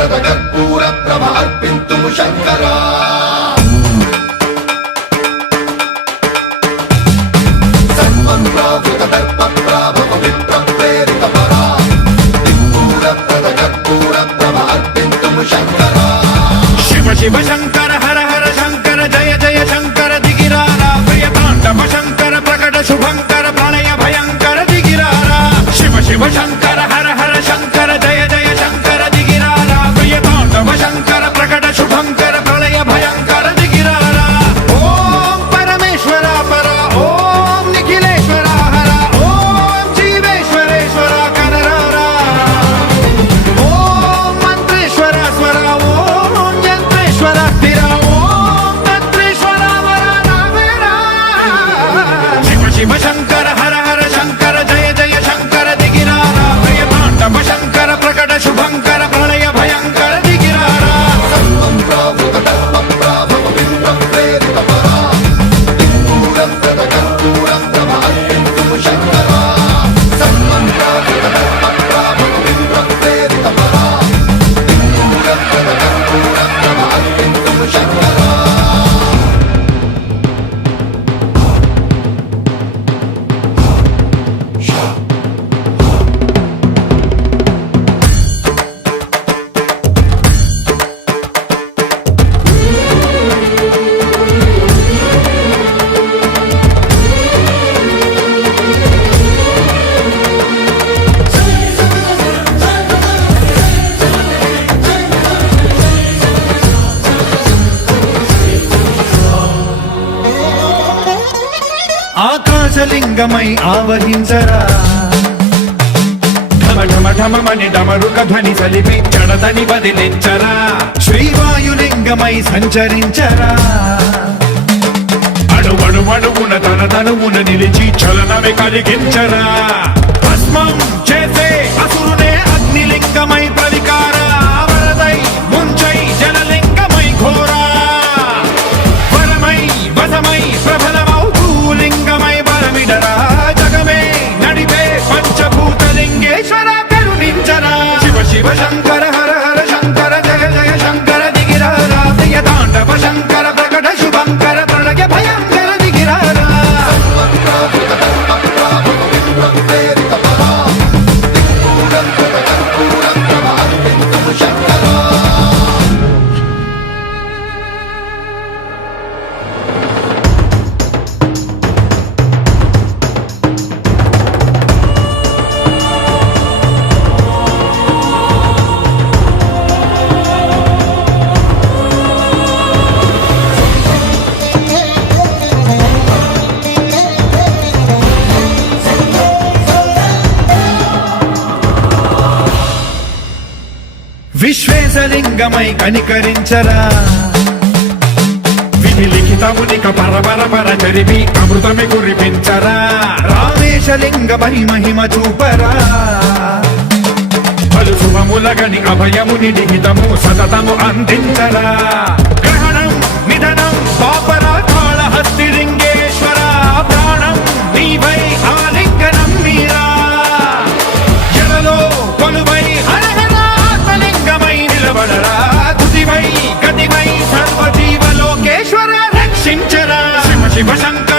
ప్రద కర్పూర ప్రభ అర్పింతుము శంకరా సన్మంత్రావృత దర్ప ప్రాభవ విప్ర ప్రేరిత పరా దిక్పూర ప్రద కర్పూర ప్రభ అర్పింతుము శంకరా శివ శివ శంకర హర హర శంకర జయ జయ శంకర దిగిరారా ప్రియ తాండవ శంకర ప్రకట శుభంకర ప్రళయ భయంకర దిగిరారా శివ శివ శంకర హర హర శంకర జయ జయ శంకర దిగిరారా ప్రియ తాండవ శంకర ప్రకట శుభంకర ప్రళయ భయంకర దిగిరారా ఓం పరమేశ్వర పర ఓం నిఖిలేశ్వర హర ఓం జీవేశ్వరేశ్వర కనరారా ఓం మంత్రేశ్వర స్వర ఓం యంత్రేశ్వర స్థిర ఓం తంత్రేశ్వర వర నావేరా శివ శివ శంకర హర హర శంకర జయ జయ శంకర దిగిరారా ప్రియ తాండవ శంకర ప్రకట శుభంకర ప్రళయ భయంకర దిగిరారా సన్మంత్రావృత దర్ప ప్రాభవ విప్ర ప్రేరిత పరా దిక్పూర ప్రద కర్పూర ప్రభ అర్పింతుము శంకరా సన్మంత్రావృత దర్ప ప్రాభవ విప్ర ప్రేరిత పరా దిక్పూర ప్రద కర్పూర ప్రభ అర్పింతుము శంకరా ఆకాశలింగమై ఆవహించరా ఢమ ఢమ ఢమమని డమరుక ధ్వని సలిపి జడదని వదిలించరా శ్రీవాయులింగమై సంచరించరా అణువణువున తన తనువున నిలిచి చలనమే కలిగించరా భస్మం చేసే అసురునే అగ్నిలింగమై ప్రవికారా వరదై ముంచై జలలింగమై ఘోరా వరమై వసమై ప్రబలమౌ భూలింగమై బలమిడరా జగమే నడిపే పంచభూతలింగేశ్వర కరుణించరా శివ శివ శంకర హర హర శంకర జయ జయ శంకర దిగిరారా ప్రియ తాండవ శంకర ప్రకట శుభంకర ప్రళయ భయంకర దిగిరారా సన్మంత్రావృత దర్ప ప్రాభవ విప్ర ప్రేరిత పరా దిక్పూర ప్రద కర్పూర ప్రభ అర్పింతుము శంకరా విశ్వేశలింగమై కనికరించరా విధి లిఖితమునిక పరపర పర చరిపి అమృతమి కురిపించరా రామేశలింగమై మహిమ చూపరా పలు శుభములగని అభయముని నిహితము సతతము అందించరా గ్రహణం నిధనం పాపరా కాళహస్తి లింగేశ్వర ప్రాణం నీవై ఆలింగనం మీరా ఎలలో కొలువై హరహర ఆత్మలింగమై నిలబడరా తుదివై గతివై సర్వజీవలోకేశ్వర రక్షించరా శివ శివ శంకర